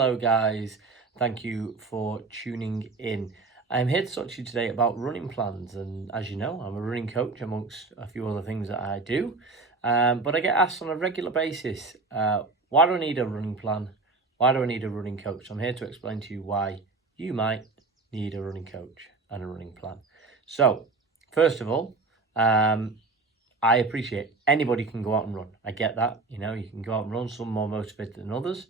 Hello guys, thank you for tuning in. I'm here to talk to you today about running plans, and as you know, I'm a running coach amongst a few other things that I do. But I get asked on a regular basis, why do I need a running plan? Why do I need a running coach? So I'm here to explain to you why you might need a running coach and a running plan. So, first of all, I appreciate anybody can go out and run. I get that, you can go out and run, some more motivated than others,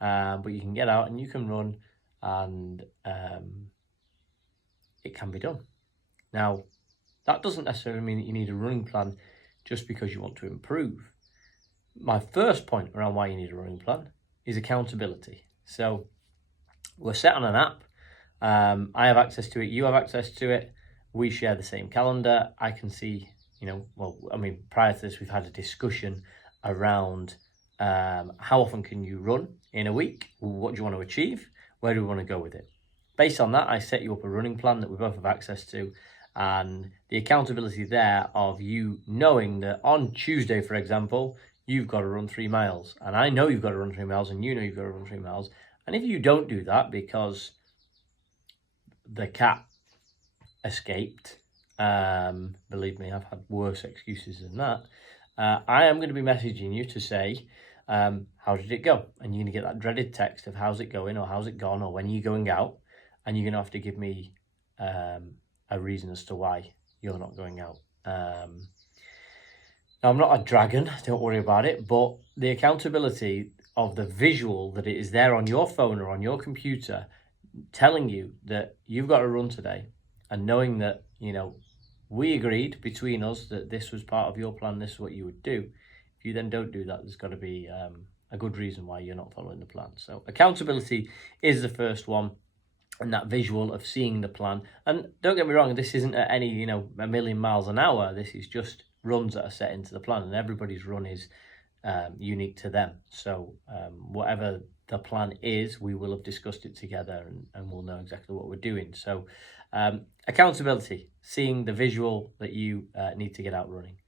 but you can get out and you can run, and it can be done. Now, that doesn't necessarily mean that you need a running plan just because you want to improve. My first point around why you need a running plan is accountability. So we're set on an app. I have access to it. You have access to it. We share the same calendar. I can see, prior to this, we've had a discussion around how often can you run in a week? What do you want to achieve? Where do we want to go with it? Based on that, I set you up a running plan that we both have access to, and the accountability there of you knowing that on Tuesday, for example, you've got to run 3 miles, and I know you've got to run 3 miles, and you know you've got to run 3 miles, and if you don't do that because the cat escaped, believe me, I've had worse excuses than that, I am going to be messaging you to say, how did it go? And you're going to get that dreaded text of how's it going, or how's it gone, or when are you going out, and you're going to have to give me a reason as to why you're not going out. Now, I'm not a dragon, don't worry about it, but the accountability of the visual that it is there on your phone or on your computer telling you that you've got to run today, and knowing that, we agreed between us that this was part of your plan, this is what you would do. If you then don't do that, there's got to be a good reason why you're not following the plan. So accountability is the first one, and that visual of seeing the plan. And don't get me wrong, this isn't at any, a million miles an hour. This is just runs that are set into the plan, and everybody's run is unique to them. So whatever the plan is, we will have discussed it together, and we'll know exactly what we're doing. So accountability, seeing the visual that you need to get out running.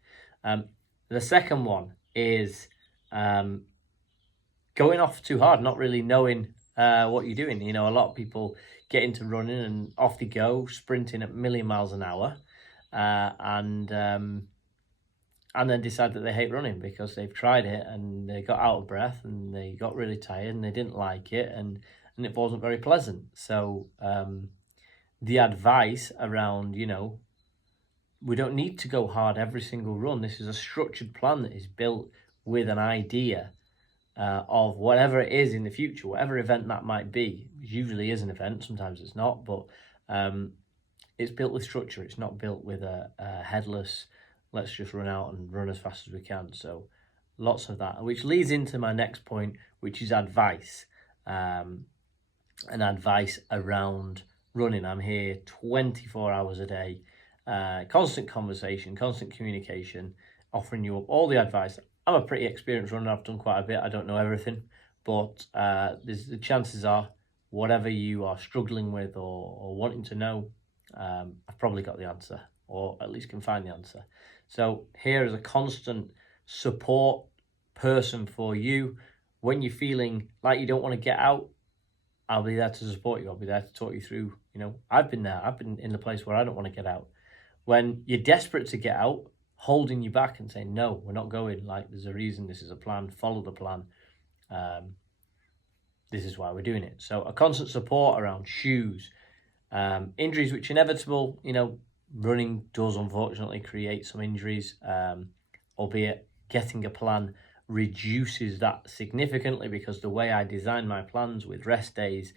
The second one is going off too hard, not really knowing what you're doing. A lot of people get into running and off they go, sprinting at a million miles an hour, and then decide that they hate running because they've tried it and they got out of breath and they got really tired and they didn't like it, and it wasn't very pleasant. So the advice around, we don't need to go hard every single run. This is a structured plan that is built with an idea of whatever it is in the future, whatever event that might be. It usually is an event, sometimes it's not, but it's built with structure. It's not built with a headless, let's just run out and run as fast as we can. So lots of that, which leads into my next point, which is advice. And advice around running. I'm here 24 hours a day, constant conversation, constant communication, offering you up all the advice. I'm a pretty experienced runner. I've done quite a bit. I don't know everything, but the chances are whatever you are struggling with or wanting to know, I've probably got the answer, or at least can find the answer. So here is a constant support person for you. When you're feeling like you don't want to get out, I'll be there to support you. I'll be there to talk you through. I've been there. I've been in the place where I don't want to get out. When you're desperate to get out, holding you back and saying, no, we're not going. Like, there's a reason, this is a plan, follow the plan. This is why we're doing it. So a constant support around shoes, injuries, which are inevitable. Running does unfortunately create some injuries, albeit getting a plan reduces that significantly, because the way I design my plans with rest days,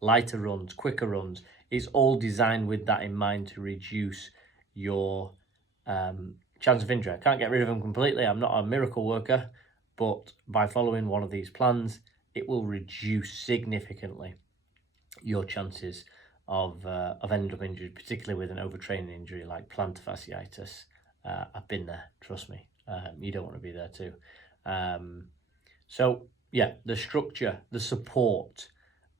lighter runs, quicker runs, is all designed with that in mind to reduce your chance of injury. I can't get rid of them completely. I'm not a miracle worker, but by following one of these plans, it will reduce significantly your chances of ending up injured, particularly with an overtraining injury like plantar fasciitis. I've been there, trust me. You don't want to be there too. So yeah, the structure, the support,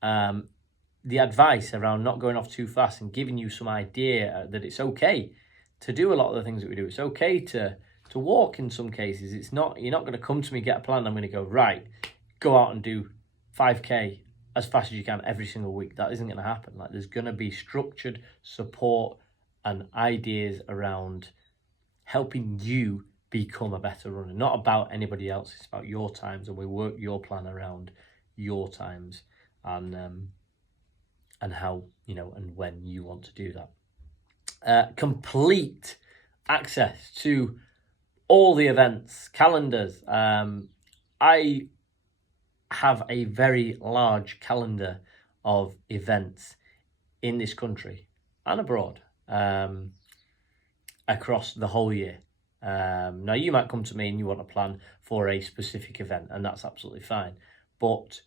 the advice around not going off too fast and giving you some idea that it's okay to do a lot of the things that we do. It's okay to walk in some cases. You're not going to come to me, get a plan, I'm going to go, right, go out and do 5K as fast as you can every single week. That isn't going to happen. Like, there's going to be structured support and ideas around helping you become a better runner. Not about anybody else. It's about your times, and we work your plan around your times and how, you know, and when you want to do that. Complete access to all the events, calendars. I have a very large calendar of events in this country and abroad, across the whole year. Now, you might come to me and you want to plan for a specific event, and that's absolutely fine. But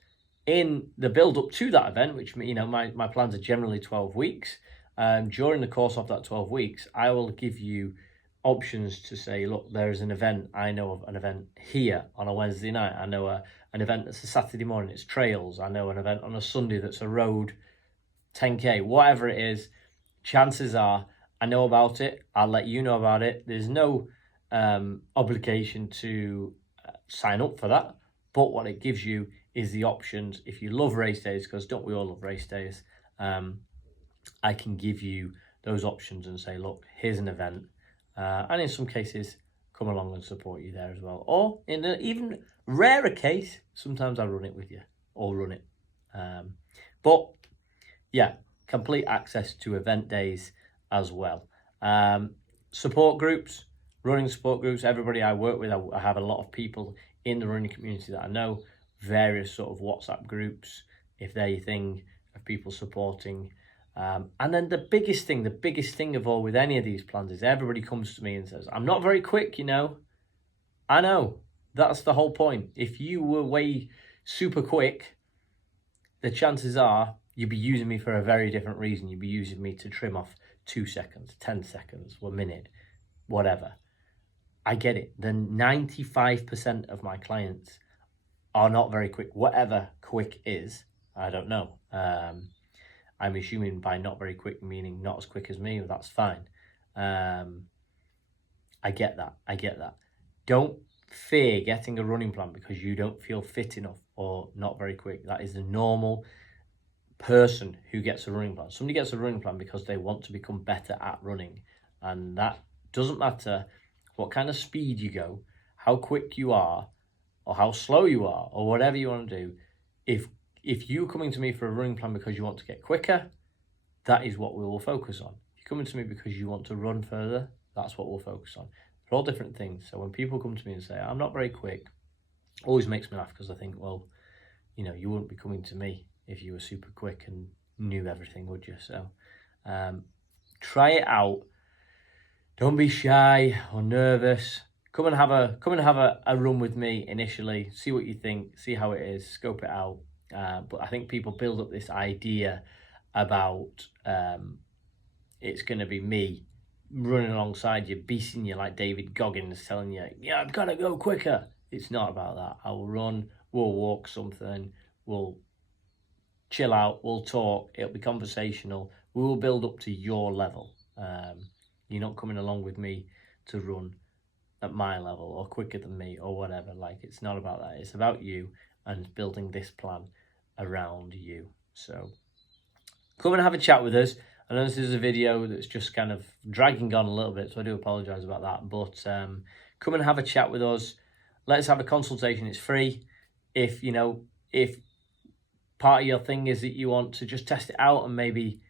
in the build up to that event, which, you know, my plans are generally 12 weeks, during the course of that 12 weeks, I will give you options to say, look, there is an event. I know of an event here on a Wednesday night. I know an event that's a Saturday morning, it's trails. I know an event on a Sunday that's a road 10K, whatever it is. Chances are I know about it. I'll let you know about it. There's no obligation to sign up for that. But what it gives you is the options. If you love race days, because don't we all love race days, I can give you those options and say, look, here's an event. And in some cases, come along and support you there as well. Or in an even rarer case, sometimes I run it with you or run it. But yeah, complete access to event days as well. Support groups, running support groups, everybody I work with, I have a lot of people in the running community that I know, various sort of WhatsApp groups, if they're your thing, of people supporting. And then the biggest thing of all with any of these plans is everybody comes to me and says, I'm not very quick, you know. I know, that's the whole point. If you were way super quick, the chances are you'd be using me for a very different reason. You'd be using me to trim off 2 seconds, 10 seconds, 1 minute, whatever. I get it. Then 95% of my clients are not very quick. Whatever quick is, I don't know. I'm assuming by not very quick meaning not as quick as me, well, that's fine. I get that. Don't fear getting a running plan because you don't feel fit enough or not very quick. That is the normal person who gets a running plan. Somebody gets a running plan because they want to become better at running, and that doesn't matter what kind of speed you go, how quick you are, or how slow you are, or whatever you want to do. If you're coming to me for a running plan because you want to get quicker, that is what we will focus on. If you're coming to me because you want to run further, that's what we'll focus on. They're all different things. So when people come to me and say, I'm not very quick, it always makes me laugh because I think, well, you know, you wouldn't be coming to me if you were super quick and knew everything, would you? So try it out. Don't be shy or nervous. Come and have a run with me initially. See what you think. See how it is. Scope it out. But I think people build up this idea about it's going to be me running alongside you, beasting you like David Goggins, telling you, yeah, I've got to go quicker. It's not about that. I will run. We'll walk something. We'll chill out. We'll talk. It'll be conversational. We will build up to your level. You're not coming along with me to run at my level or quicker than me or whatever. Like, it's not about that. It's about you and building this plan around you. So come and have a chat with us. I know this is a video that's just kind of dragging on a little bit, so I do apologise about that. But come and have a chat with us. Let's have a consultation. It's free. If part of your thing is that you want to just test it out and maybe,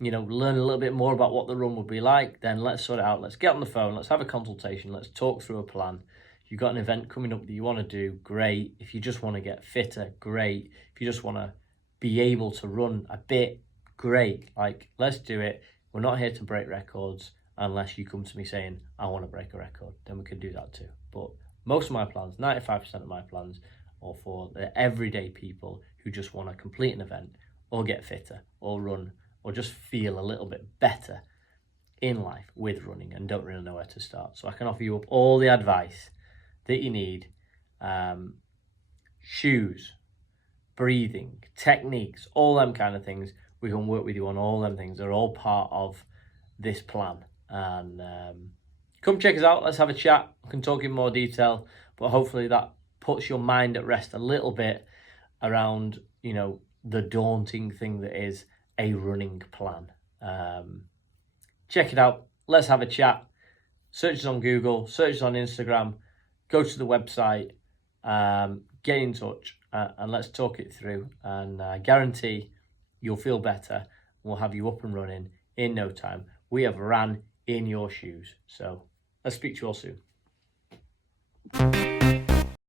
learn a little bit more about what the run would be like, then let's sort it out. Let's get on the phone. Let's have a consultation. Let's talk through a plan. If you've got an event coming up that you want to do, great. If you just want to get fitter, great. If you just want to be able to run a bit, great. Like, let's do it. We're not here to break records unless you come to me saying, I want to break a record. Then we could do that too. But most of my plans, 95% of my plans, are for the everyday people who just want to complete an event or get fitter or run or just feel a little bit better in life with running and don't really know where to start. So I can offer you up all the advice that you need. Shoes, breathing, techniques, all them kind of things. We can work with you on all them things. They're all part of this plan. And come check us out. Let's have a chat. I can talk in more detail, but hopefully that puts your mind at rest a little bit around, the daunting thing that is a running plan. Check it out. Let's have a chat. Search us on Google, search us on Instagram, go to the website, get in touch, and let's talk it through. And I guarantee you'll feel better. We'll have you up and running in no time. We have ran in your shoes. So let's speak to you all soon.